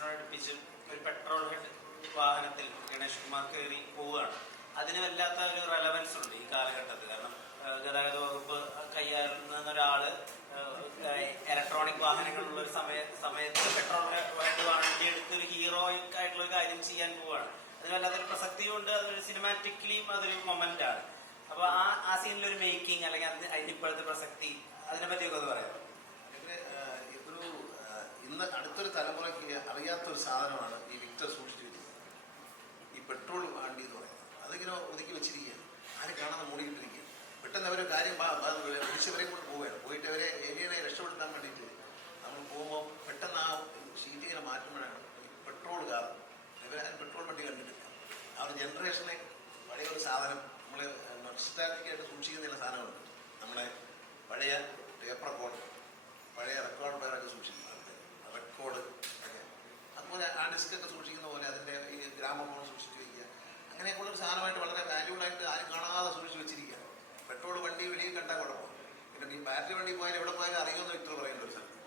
ക്ലൈമാക്സിനോടടുപ്പിച്ചും ഒരു petrol head വാഹനത്തിൽ ഗണേഷ് കുമാർ കയറി പോവുകയാണ്. അതിന് വല്ലാത്ത ഒരു റെലവൻസ് ഉണ്ട് ഈ കാലഘട്ടത്തിൽ. കാരണം ഗതാഗത വകുപ്പ് കൈയാളുന്ന ഒരാള് ഇലക്ട്രോണിക് വാഹനങ്ങളുള്ള ഒരു സമയത്ത് പെട്രോൾ ഹെഡ് വണ്ടി എടുത്ത് ഒരു ഹീറോയിക് ആയിട്ടുള്ള ഒരു കാര്യം ചെയ്യാൻ പോവുകയാണ്. അതിന് വല്ലാത്തൊരു പ്രസക്തിയുണ്ട്. അതൊരു സിനിമാറ്റിക്കലിയും അതൊരു മൊമെന്റ് ആണ്. അപ്പൊ ആ സീനിലൊരു മേക്കിംഗ് അല്ലെങ്കിൽ അതിന് ഇപ്പോഴത്തെ പ്രസക്തി അതിനെ പറ്റിയൊക്കെ ഒന്ന് പറയാം. ഇതൊരു ഇന്ന് അടുത്തൊരു തലമുറയ്ക്ക് അറിയാത്തൊരു സാധനമാണ് ഈ വിക്ടർ സൂക്ഷിച്ചു വെക്കുന്നത്. ഈ പെട്രോൾ വണ്ടി എന്ന് പറയുന്നത് അതിങ്ങനെ ഒതുക്കി വെച്ചിരിക്കുകയാണ്. ആരും കാണാതെ മൂടിയിട്ടിരിക്കുക. പെട്ടെന്ന് അവരെ കാര്യം വിളിച്ചവരെ കൊണ്ട് പോവുകയാണ്. പോയിട്ട് അവരെ ഏരിയനെ രക്ഷപ്പെടുത്താൻ വേണ്ടിയിട്ട് നമ്മൾ പോകുമ്പോൾ പെട്ടെന്ന് ആ ഷീറ്റ് ഇങ്ങനെ മാറ്റുമ്പോഴാണ് ഈ പെട്രോൾ കാർ ഇവരാരും പെട്രോൾ വണ്ടി കണ്ടിട്ടില്ല. ആ ഒരു ജനറേഷനെ പഴയ ഒരു സാധനം നമ്മൾ നൊസ്റ്റാൾജിക്കായിട്ട് സൂക്ഷിക്കുന്ന ചില സാധനങ്ങളുണ്ട്. നമ്മുടെ പഴയ ടേപ്പ് റെക്കോർഡ്, പഴയ റെക്കോർഡ് പേരൊക്കെ സൂക്ഷിക്കുന്നുണ്ട്. റെക്കോർഡ് ഒക്കെ അതുപോലെ ആ ഡിസ്കൊക്കെ സൂക്ഷിക്കുന്ന പോലെ അതിൻ്റെ ഈ ഗ്രാമഫോൺ സൂക്ഷിച്ച് വയ്ക്കുക. അങ്ങനെയൊക്കെയുള്ളൊരു സാധനമായിട്ട് വളരെ വാല്യൂബിളായിട്ട് ആരും കാണാതെ സൂക്ഷിച്ച് വെച്ചിരിക്കുക. പെട്രോൾ വണ്ടി വെളിയിൽ കണ്ടാൽ കുഴപ്പമില്ല. പിന്നെ ഈ ബാറ്ററി വണ്ടി പോയാലും എവിടെ പോയാലും അറിയുമെന്ന് വിക്ടർ പറയുന്ന ഒരു സ്ഥലത്ത്.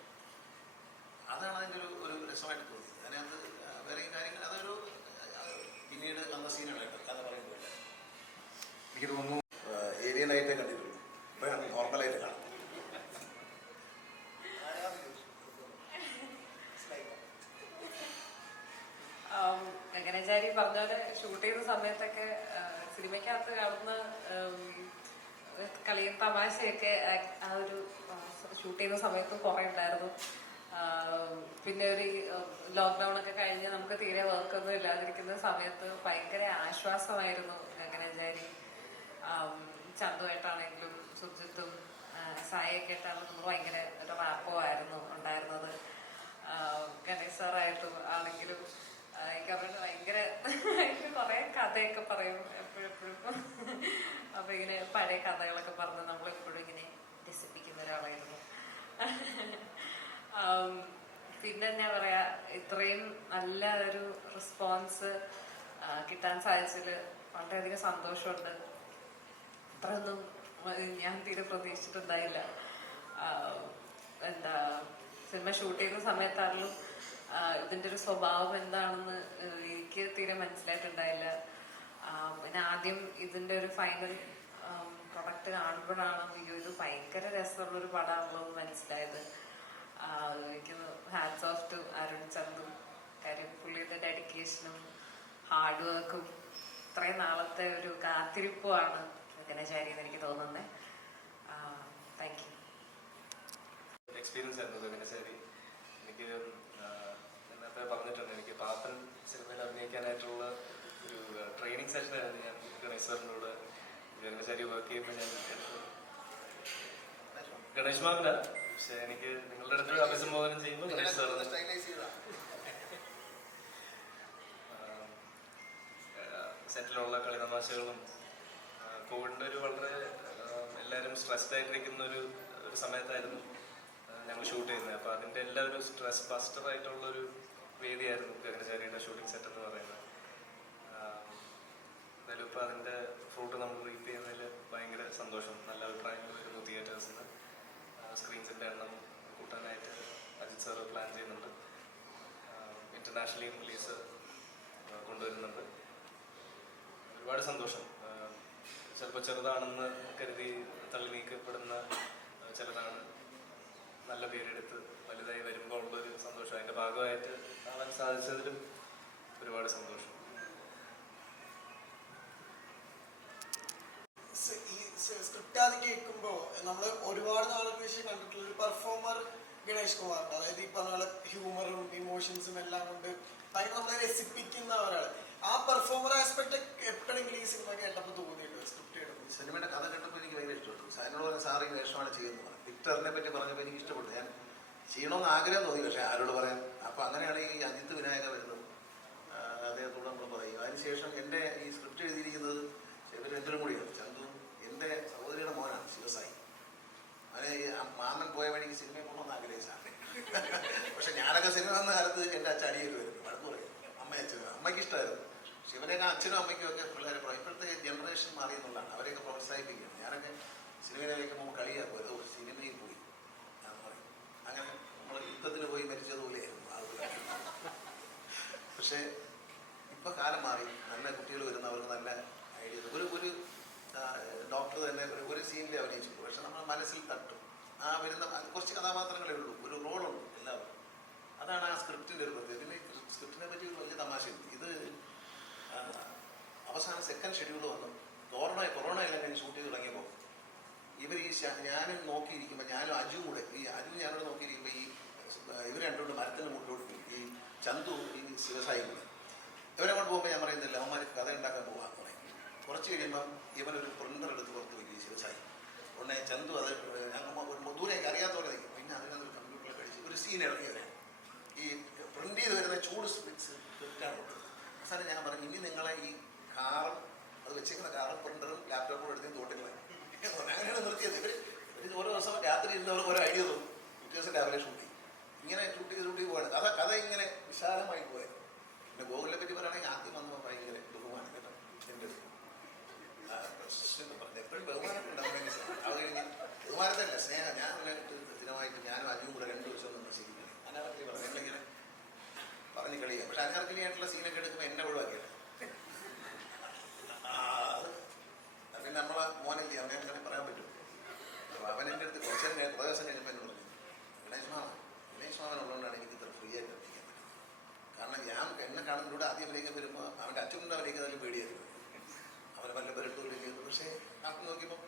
അതാണ് അതിൻ്റെ ഒരു രസമായിട്ട് തോന്നിയത്. അതിനകത്ത് വേറെ കാര്യങ്ങൾ അതൊരു പിന്നീട് വന്ന സീനുകളായിട്ട് കഥ പറയുമ്പോൾ എനിക്ക് തോന്നുന്നു ഏരിയനായിട്ടേ കണ്ടിട്ടുള്ളൂ. ഇപ്പോഴാണ് നോർമലായിട്ട് കാണുന്നത്. ഗണേശാരി പറഞ്ഞ ഷൂട്ട് ചെയ്ത സമയത്തൊക്കെ സിനിമയ്ക്കകത്ത് കാണുന്ന കളിയും തമാശയൊക്കെ ആ ഒരു ഷൂട്ട് ചെയ്യുന്ന സമയത്ത് കുറേ ഉണ്ടായിരുന്നു. പിന്നെ ഒരു ലോക്ക്ഡൗൺ ഒക്കെ കഴിഞ്ഞ് നമുക്ക് തീരെ വർക്കൊന്നും ഇല്ലാതിരിക്കുന്ന സമയത്ത് ഭയങ്കര ആശ്വാസമായിരുന്നു ഗണേശാരി. ചന്തുവായിട്ടാണെങ്കിലും സുജിത്തും സായൊക്കെ ആയിട്ടാണെങ്കിലും നമ്മൾ ഭയങ്കര ഒരു റാപ്പോ ആയിരുന്നു ഉണ്ടായിരുന്നത്. ഗണേശ് സാറായിട്ടും ആണെങ്കിലും എനിക്ക് അവരോട് ഭയങ്കര കുറെ കഥയൊക്കെ പറയും എപ്പോഴെപ്പോഴും. അപ്പൊ ഇങ്ങനെ പഴയ കഥകളൊക്കെ പറഞ്ഞ് നമ്മളെപ്പോഴും ഇങ്ങനെ രസിപ്പിക്കുന്ന ഒരാളായിരുന്നു. പിന്നെ എന്താ പറയാ, ഇത്രയും നല്ല ഒരു റെസ്പോൺസ് കിട്ടാൻ സാധിച്ചതിൽ വളരെയധികം സന്തോഷമുണ്ട്. അത്രയൊന്നും ഞാൻ തീരെ പ്രതീക്ഷിച്ചിട്ടുണ്ടായില്ല. എന്താ സിനിമ ഷൂട്ട് ചെയ്യുന്ന സമയത്താണെങ്കിലും ഇതിൻ്റെ ഒരു സ്വഭാവം എന്താണെന്ന് എനിക്ക് തീരെ മനസ്സിലായിട്ടുണ്ടായില്ല. പിന്നെ ആദ്യം ഇതിൻ്റെ ഒരു ഫൈനൽ പ്രൊഡക്റ്റ് കാണുമ്പോഴാണ് അയ്യോ ഇത് ഭയങ്കര രസമുള്ളൊരു പടമാണല്ലോ എന്ന് മനസ്സിലായത്. എനിക്ക് hats off to Arun Chandu. കാര്യം പുള്ളിയുടെ ഡെഡിക്കേഷനും ഹാർഡ് വർക്കും ഇത്രയും നാളത്തെ ഒരു കാത്തിരിപ്പുമാണ് ഗണേശാരി എന്ന് എനിക്ക് തോന്നുന്നത്. Thank you. എക്സ്പീരിയൻസ് ആയിരുന്നു ഗണേശാരി. എനിക്ക് നേരത്തെ പറഞ്ഞിട്ടുണ്ട്, എനിക്ക് പാപ്പൻ സിനിമയിൽ അഭിനയിക്കാനായിട്ടുള്ള ഒരു ട്രെയിനിങ് സെഷനായിരുന്നു ഞാൻ ഗണേശ് സാറിനോട് ഗണേശാരി വർക്ക് ചെയ്യുമ്പോൾ ഞാൻ ഗണേഷ് മാമിന. പക്ഷെ എനിക്ക് നിങ്ങളുടെ അടുത്ത് അഭിസംബോധന ചെയ്യുമ്പോൾ ഗണേഷ് സാർ സെറ്റിലുള്ള കളി തമാശകളും കോവിഡിൻ്റെ ഒരു വളരെ എല്ലാവരും സ്ട്രെസ്ഡ് ആയിട്ടിരിക്കുന്ന ഒരു സമയത്തായിരുന്നു ഞങ്ങൾ ഷൂട്ട് ചെയ്യുന്നത്. അപ്പോൾ അതിൻ്റെ എല്ലാ ഒരു സ്ട്രെസ് ബസ്റ്റർ ആയിട്ടുള്ളൊരു വേദിയായിരുന്നു ഗഗനചാരിയുടെ ഷൂട്ടിംഗ് സെറ്റ് എന്ന് പറയുന്നത്. എന്തായാലും ഇപ്പോൾ അതിൻ്റെ ഫ്രൂട്ട് നമ്മൾ റീപ്പ് ചെയ്യുന്നതിൽ ഭയങ്കര സന്തോഷം. നല്ല അഭിപ്രായങ്ങൾ വരുന്നു തിയേറ്റേഴ്സിന്. സ്ക്രീൻസിൻ്റെ എണ്ണം കൂട്ടാനായിട്ട് അജിത് സാർ പ്ലാൻ ചെയ്യുന്നുണ്ട്. ഇൻ്റർനാഷണലിയും റിലീസ് കൊണ്ടുവരുന്നുണ്ട്. ഒരുപാട് സന്തോഷം. ചിലപ്പോൾ ചെറുതാണെന്ന് കരുതി തള്ളി നീക്കപ്പെടുന്ന ചിലതാണ് നല്ല പേരെടുത്ത് വലുതായി വരുമ്പോൾ ഉള്ളൊരു സന്തോഷം. അതിൻ്റെ ഭാഗമായിട്ട് കാണാൻ സാധിച്ചതിലും ഒരുപാട് സന്തോഷം. ഈ സ്ക്രിപ്റ്റ് ആദ്യം കേൾക്കുമ്പോൾ നമ്മൾ ഒരുപാട് നാളുകൾക്ക് ശേഷം കണ്ടിട്ടുള്ള ഒരു പെർഫോമർ ഗണേഷ് കുമാറിന്റെ, അതായത് ഈ പറഞ്ഞ പോലെ ഹ്യൂമറും ഇമോഷൻസും എല്ലാം കൊണ്ട് ഭയങ്കര നമ്മളെ രസിപ്പിക്കുന്ന ഒരാൾ. ആ പെർഫോമർ ആസ്പെക്ട് എപ്പോഴെങ്കിലും ഈ സിനിമ കേട്ടപ്പോൾ തോന്നിയിട്ടുണ്ട് സ്ക്രിപ്റ്റ് കേട്ടപ്പോൾ? സിനിമയുടെ കഥ കേട്ടപ്പോൾ എനിക്ക് ഭയങ്കര ഇഷ്ടപ്പെട്ടു. സാറിനോട് സാറ് ഈ വേഷമാണ് ചെയ്യുന്നത്. വിക്ടറിനെ പറ്റി പറഞ്ഞപ്പോൾ എനിക്ക് ഇഷ്ടപ്പെട്ടു. ഞാൻ ചെയ്യണമെന്ന് ആഗ്രഹം തോന്നി, പക്ഷേ ആരോട് പറയാൻ. അപ്പോൾ അങ്ങനെയാണ് ഈ അജിത്ത് വിനായക വരുന്നത്. അദ്ദേഹത്തോട് നമ്മൾ പറയും. അതിനുശേഷം എൻ്റെ ഈ സ്ക്രിപ്റ്റ് എഴുതിയിരിക്കുന്നത് ഇവർ രണ്ടരും കൂടിയാണ്. ചന്തുവും എൻ്റെ സഹോദരിയുടെ മോനാണ് ശിവസായി. അവനെ മാമൻ പോയ വഴിക്ക് സിനിമയെ പോകണമെന്ന് ആഗ്രഹിച്ചാണ്. പക്ഷെ ഞാനൊക്കെ സിനിമ വന്ന കാലത്ത് എൻ്റെ അച്ഛൻ അടിയേറ്റ് വരും, വഴക്ക് പറയും. അമ്മയ്ക്ക് ഇഷ്ടമായിരുന്നു. ശിവനൊക്കെ അച്ഛനും അമ്മയ്ക്കും ഒക്കെ പിള്ളേരെ പറയും. ഇപ്പോഴത്തെ ജനറേഷൻ മാറി എന്നുള്ളതാണ്. അവരെയൊക്കെ പ്രോത്സാഹിപ്പിക്കുകയാണ്. ഞാനൊക്കെ സിനിമയിലേക്ക് പോകുമ്പോൾ കളിയാക്കും, ഏതോ സിനിമയിൽ പോയി ഞാൻ പറയും. അങ്ങനെ നമ്മൾ യുദ്ധത്തിന് പോയി മരിച്ചതുപോലെയായിരുന്നു. പക്ഷേ ഇപ്പൊ കാലം മാറി, നല്ല കുട്ടികൾ വരുന്നവർക്ക് നല്ല ഐഡിയ. ഒരു ഡോക്ടർ തന്നെ ഒരു സീനിൽ അഭിനയിച്ചു, പക്ഷെ നമ്മൾ മനസ്സിൽ തട്ടും. ആ വരുന്ന കുറച്ച് കഥാപാത്രങ്ങളേ ഉള്ളൂ, ഒരു റോളുണ്ട് എല്ലാവർക്കും. അതാണ് ആ സ്ക്രിപ്റ്റിന്റെ ഒരു പ്രത്യേകത. പിന്നെ സ്ക്രിപ്റ്റിനെ പറ്റി ഒരു വലിയ തമാശയുണ്ട്. ഇത് അവസാനം സെക്കൻഡ് ഷെഡ്യൂൾ വന്നു. കൊറോണ എല്ലാം കഴിഞ്ഞ് ഷൂട്ട് ചെയ്ത് തുടങ്ങിയപ്പോൾ ഇവർ ഞാനും നോക്കിയിരിക്കുമ്പോൾ, ഞാനും അജുവും കൂടെ, ഈ അജു ഞാനോട് നോക്കിയിരിക്കുമ്പോൾ ഇവർ രണ്ടുകൊണ്ട് മരത്തിന് മുട്ടോട്ട് പോയി, ഈ ചന്തു ഈ ശിവസായി കൂടെ. ഇവരങ്ങോട്ട് പോകുമ്പോൾ ഞാൻ പറയുന്നില്ല, അവന്മാർക്ക് കഥ ഉണ്ടാക്കാൻ പോകാൻ പറയും. കുറച്ച് കഴിയുമ്പം ഇവനൊരു പ്രിന്റർ എടുത്ത് പുറത്ത് വയ്ക്കും ശിവസായി. ഉടനെ ചന്തു അത് ദൂരേക്ക് അറിയാത്തവരെ നിൽക്കും. പിന്നെ അതിനകത്ത് കമ്പ്യൂട്ടറിൽ കഴിച്ച് ഒരു സീൻ ഇറങ്ങി വരാം. ഈ പ്രിന്റ് ചെയ്ത് വരുന്ന ചൂട് സ്ക്രിപ്റ്റാണ്. അവസാനം ഞാൻ പറഞ്ഞു, ഇനി നിങ്ങളെ ഈ കാറും അത് വെച്ചിരിക്കുന്ന കാറും പ്രിന്ററും ലാപ്ടോപ്പും എടുത്ത് തോട്ടിൽ അങ്ങനെയാണ് നിർത്തിയത്. ഇവർ ഓരോ ദിവസം രാത്രി ഇരുന്നവർക്ക് ഓരോ ഐഡിയ തോന്നും. പിറ്റേ ദിവസം രാവിലെ ഷൂട്ട് ചെയ്യും. ഇങ്ങനെ ഷൂട്ട് ചെയ്ത് പോയാണ് കഥ ഇങ്ങനെ വിശാലമായി പോയത്. പിന്നെ ഗോകുലിനെ പറ്റി പറയുകയാണെങ്കിൽ ആദ്യം വന്നപ്പോൾ ഭയങ്കര ബഹുമാനം കേട്ടോ. എൻ്റെ എപ്പോഴും ബഹുമാനമൊക്കെ ഉണ്ടാവുമെങ്കിൽ അത് കഴിഞ്ഞ് ബഹുമാനത്തല്ല സ്നേഹം. ഞാൻ സ്ഥിരമായിട്ട് ഞാനും അജുവും കൂടെ 2 ദിവസം നിന്ന് ശരിക്കും അനാർക്കലി പറഞ്ഞു, എന്നിങ്ങനെ പറഞ്ഞ് കളിയാം. പക്ഷെ അനാർക്കലിയായിട്ടുള്ള സീനൊക്കെ എടുക്കുമ്പോൾ എന്നെ ഒഴിവാക്കിയത്. പിന്നെ നമ്മളെ മോനല്ലേ, അവനെ അങ്ങനെ പറയാൻ പറ്റും. അപ്പോൾ അവൻ എൻ്റെ അടുത്ത് കുറച്ച് ദിവസം കഴിഞ്ഞപ്പോൾ എന്നോട് പറഞ്ഞു, ഗണേഷ് മാമൻ ഉള്ളതുകൊണ്ടാണ് എനിക്ക് ഇത്ര ഫ്രീ ആയിട്ട് അഭിനയിക്കാൻ പറ്റും. കാരണം ഞാൻ എന്നെ കാണുന്നതിലൂടെ ആദ്യം അഭിനയിക്കാൻ വരുമ്പോൾ അവൻ്റെ അച്ഛൻ്റെ അഭിനയിക്കുന്നതിലും പേടിയായിരുന്നു. അവനെ വല്ല പെരട്ടുകയും ചെയ്തു. പക്ഷേ ആക്കി നോക്കിയപ്പോൾ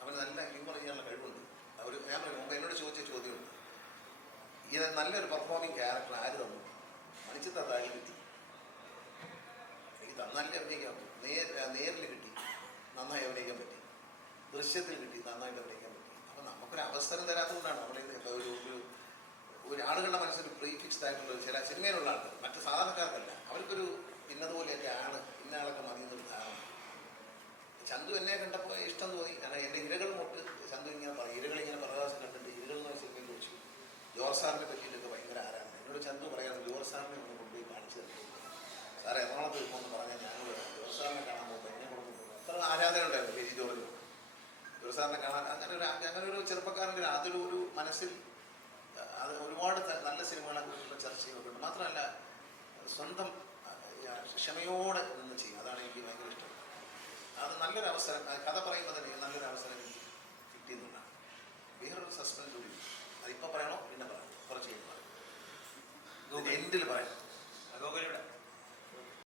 അവന് നല്ല ഹ്യൂമർ ചെയ്യാനുള്ള കഴിവുണ്ട്. ഞാൻ പറഞ്ഞു, മുമ്പ് എന്നോട് ചോദിച്ച ചോദ്യമുണ്ട്, ഇത് നല്ലൊരു പെർഫോമിങ് ക്യാരക്ടർ ആര് തന്നു? മണിച്ചിത്ര താഴെ കിട്ടി, എനിക്ക് നന്നായിട്ട് അഭിനയിക്കാൻ പറ്റും. നേരിൽ കിട്ടി, നന്നായി അഭിനയിക്കാൻ പറ്റി. ദൃശ്യത്തിൽ കിട്ടി, നന്നായിട്ട് അഭിനയിക്കാൻ പറ്റി. അപ്പം നമുക്കൊരു അവസരം തരാത്തതുകൊണ്ടാണ് നമ്മൾ ഒരു ആളുകളുടെ മനസ്സിൽ പ്രീ ഫിക്സ്ഡ് ആയിട്ടുള്ള ചില സിനിമയിലുള്ള ആൾക്കാർ, മറ്റ് സാധാരണക്കാർക്കല്ല, അവർക്കൊരു ഇന്നതുപോലെയൊക്കെ ആണ്, ഇന്ന ആളൊക്കെ മതി എന്നൊരു ധാരണ. ചന്തു എന്നെ കണ്ടപ്പോൾ ഇഷ്ടം തോന്നി. കാരണം എൻ്റെ ഇരകൾ മൊട്ട് ചന്തു ഇങ്ങനെ പറയും, ഇരകളിങ്ങനെ പ്രകാശം കണ്ടിട്ട് ഇരകൾ എന്ന് സിനിമയിൽ ചോദിച്ചു. ജോർജ് സാറിനെ പറ്റിയിട്ടൊക്കെ ഭയങ്കര ആരാണ്. എന്നോട് ചന്തു പറയാറ്, ജോർജ് സാറിനെ ഒന്ന് കൊണ്ടുപോയി കാണിച്ചു തരുന്നു സാറേ, എറണാകുളത്ത് വരുമ്പോൾ പറഞ്ഞാൽ ഞാൻ ജോർജ് സാറിനെ കാണാൻ പോകുമ്പോൾ എന്നെ കൊടുക്കും. അത്ര ആരാധന ഉണ്ടായിരുന്നു കെ ജി ജോർജ് സാറിനെ കാണാൻ. അങ്ങനെ ഒരു ചെറുപ്പക്കാരൻ്റെ അതൊരു മനസ്സിൽ അത് ഒരുപാട് നല്ല സിനിമകളെ കുറിച്ചുള്ള ചർച്ചകളൊക്കെ ഉണ്ട്. മാത്രമല്ല സ്വന്തം ക്ഷമയോടെ നിന്ന് ചെയ്യും. അതാണ് എനിക്ക് ഭയങ്കര ഇഷ്ടം. അത് നല്ലൊരു അവസരം, കഥ പറയുമ്പോൾ തന്നെ നല്ലൊരു അവസരം എനിക്ക് കിട്ടിയെന്നുള്ളതാണ്. വേറൊരു സസ്പെൻസ് കൂടി, അതിപ്പോൾ പറയണോ പിന്നെ പറയാം, കുറച്ച് കഴിയുമ്പോൾ എൻഡിൽ പറയാം. ഗോകുലിവിടെ